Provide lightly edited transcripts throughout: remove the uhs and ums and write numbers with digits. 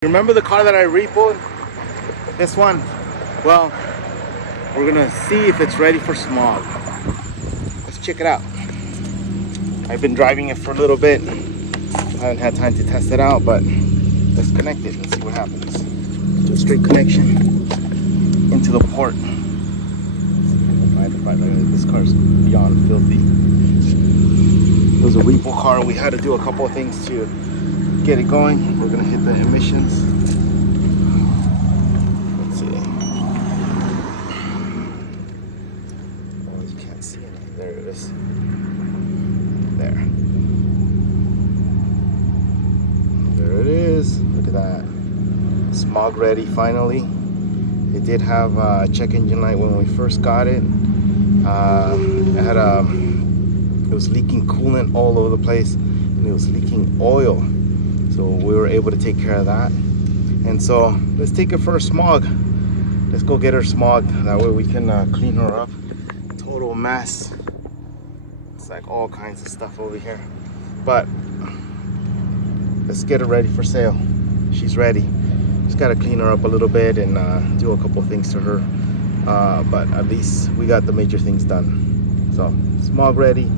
You remember the car that I repoed? This one? Well, we're gonna see if it's ready for smog. Let's check it out. I've been driving it for a little bit. I haven't had time to test it out, but let's connect it and see what happens. Do a straight connection into the port. This car's beyond filthy. It was a repo car. We had to do a couple of things to get it going. We're gonna hit the emissions. Let's see. Oh, you can't see anything. There it is. There it is. Look at that. Smog ready finally. It did have a check engine light when we first got it. It was leaking coolant all over the place, and it was leaking oil. So we were able to take care of that. And so let's take it for a smog. Let's go get her smogged. That way we can clean her up. Total mess. It's like all kinds of stuff over here. But let's get her ready for sale. She's ready. Just gotta clean her up a little bit and do a couple things to her. But at least we got the major things done. So smog ready.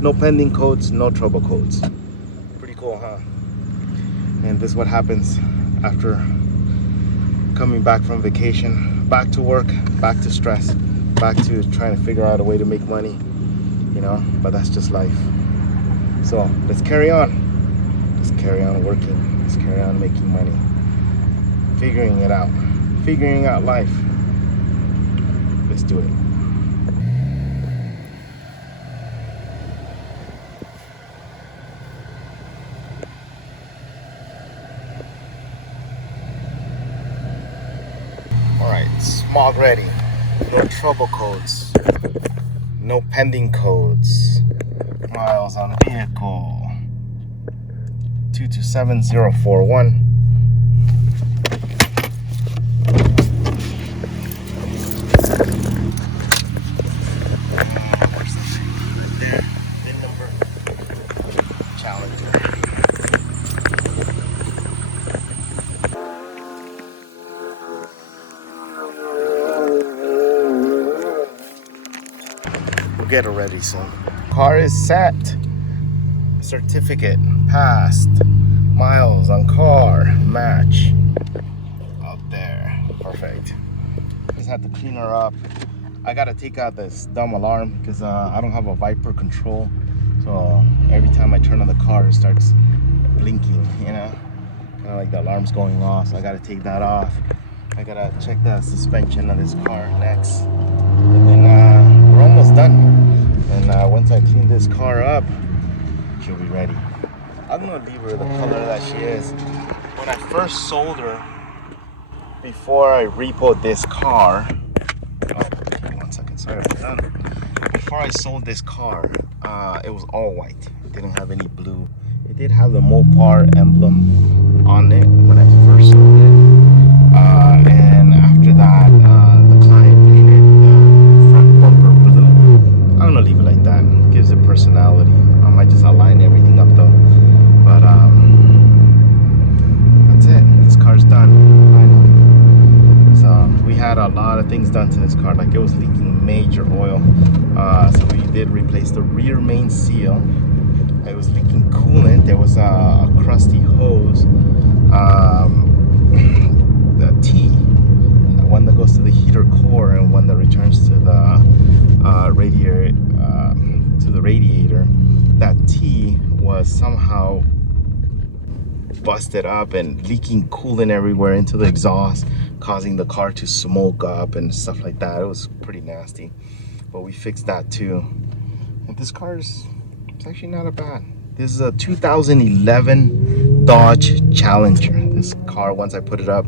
No pending codes, no trouble codes. Pretty cool, huh? And this is what happens after coming back from vacation, back to work, back to stress, back to trying to figure out a way to make money, you know, but that's just life. So let's carry on. Let's carry on working. Let's carry on making money. Figuring it out. Figuring out life. Let's do it. Smog ready. No trouble codes. No pending codes. Miles on vehicle. 227041. Where's the thing? Right there. VIN number. Challenger. Get her ready soon. Car is set. Certificate passed. Miles on car match. Out there. Perfect. Just had to clean her up. I gotta take out this dumb alarm because I don't have a Viper control. So every time I turn on the car, it starts blinking, you know? Kind of like the alarm's going off. So I gotta take that off. I gotta check the suspension of this car next. And then we're almost done. And once I clean this car up, she'll be ready. I'm gonna leave her the color that she is. When I first sold her, before I repoed this car, one second, sorry about that. Before I sold this car, it was all white. It didn't have any blue. It did have the Mopar emblem on it when I first sold it. And after that, the client painted the front bumper blue. I'm gonna leave it like that. It gives it personality. I might just align everything up though. But that's it. This car's done finally. So we had a lot of things done to this car. Like it was leaking major oil. So we did replace the rear main seal. It was leaking coolant. There was a crusty hose. The T, one that goes to the heater core and one that returns to the radiator. That T was somehow busted up and leaking coolant everywhere into the exhaust, causing the car to smoke up and stuff like that. It was pretty nasty, but we fixed that too. And this car is, it's actually not bad. This is a 2011 Dodge Challenger. This car, once I put it up,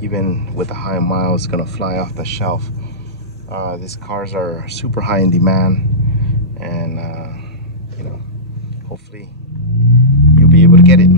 even with the high miles, it's gonna fly off the shelf. These cars are super high in demand, and you know, hopefully you'll be able to get it.